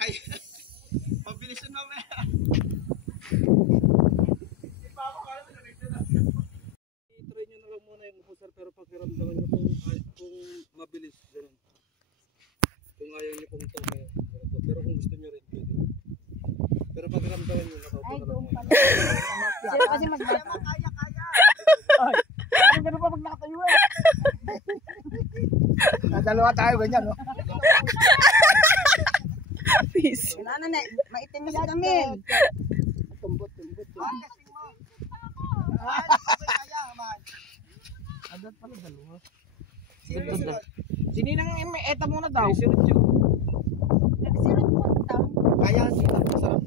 Ay, pabilis yun mamaya. I-try nyo na lang muna yung upo sir, pero pagkiramdaman nyo kung mabilis, gano'n. Kung ayaw nyo pong ito, pero kung gusto nyo rin, pwede. Pero pagkiramdaman nyo, nakaupo na lang muna. Sila kasi mas bata. Kaya. Ay, gano'n pa pag nakatayo eh. Dalawa tayo, ganyan, no? Peace. Kailangan na, maitim na si Camille. Tumbot. Adat pala dalawa. Sino nang eta muna daw? Sirot yun. Nagsirot mo daw. Kaya sila, masarap.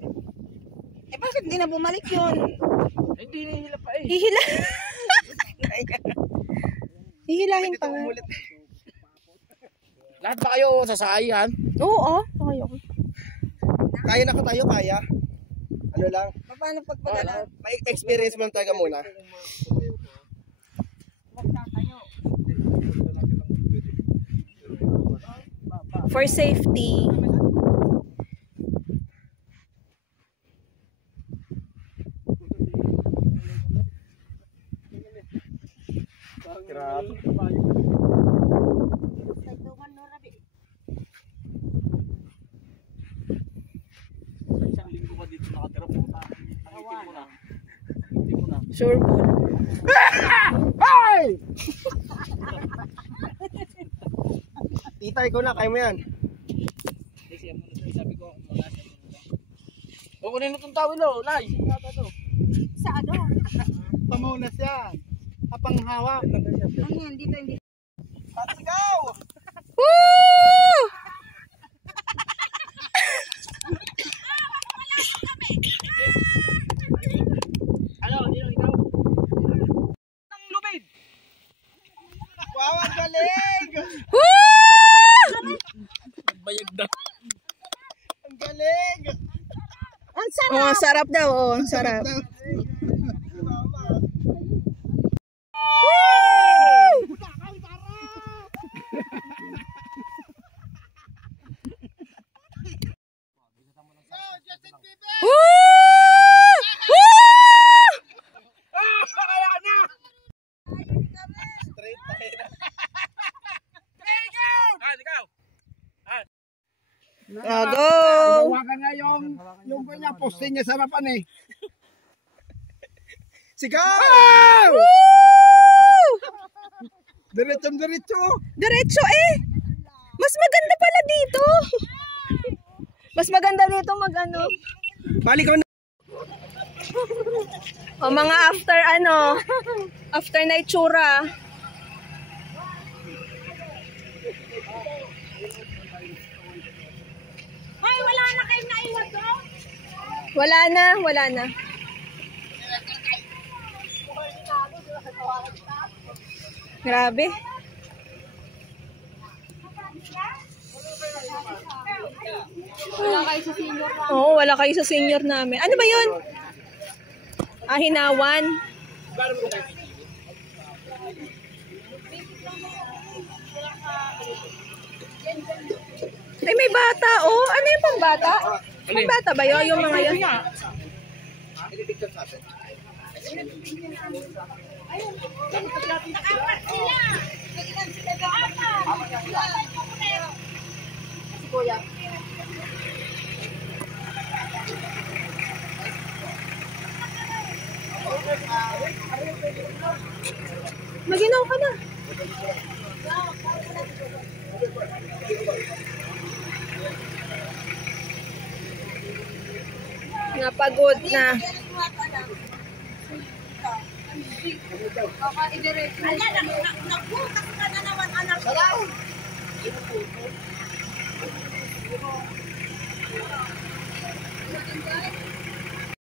Eh bakit di na bumalik yun? Hindi nihila pa eh. Hihila. Hihilahin pa nga. Lahat ba kayo sasayan? Oo, okay. Kaya na tayo, kaya. Ano lang? Paano pagpadala? May experience mo lang tayo muna. For safety. Grabe. Isang linggo ka dito nakatira po. Hindi mo na. Sure po. Hey! Tita, ikaw na, kaya mo yan. Sabi ko, o kunin mo itong tawil o, Nay. Sa ano? Pamunas yan. Kapang hawak. Ano yan? Dito hindi. Let's go! Woo! Ano? Ikaw? Ang lumid! Wow, ang galing! Woo! Bayag na. Ang galing! Ang sarap! Oh, sarap daw. Oh, sarap. Straight tayo na. There you go! Ikaw! Go! Hawakan nga yung kanya poste niya sa harapan eh. Sigaw! Diretso. Diretso eh. Mas maganda pala dito. Mas maganda dito mag-ano. Balik ko na. O mga after na itsura. Ay, wala na kayong naiwan doon? Wala na. Grabe. Wala kayo sa senior na. Oo, wala kayo sa senior namin. Ano ba yun? Hinawan. Ay, may bata. Oh, ano yung pang bata? May bata ba yun? Yung mga yun? Maginaw ka na. Napagod na. Ayan, nagbukas ka na naman anak ko.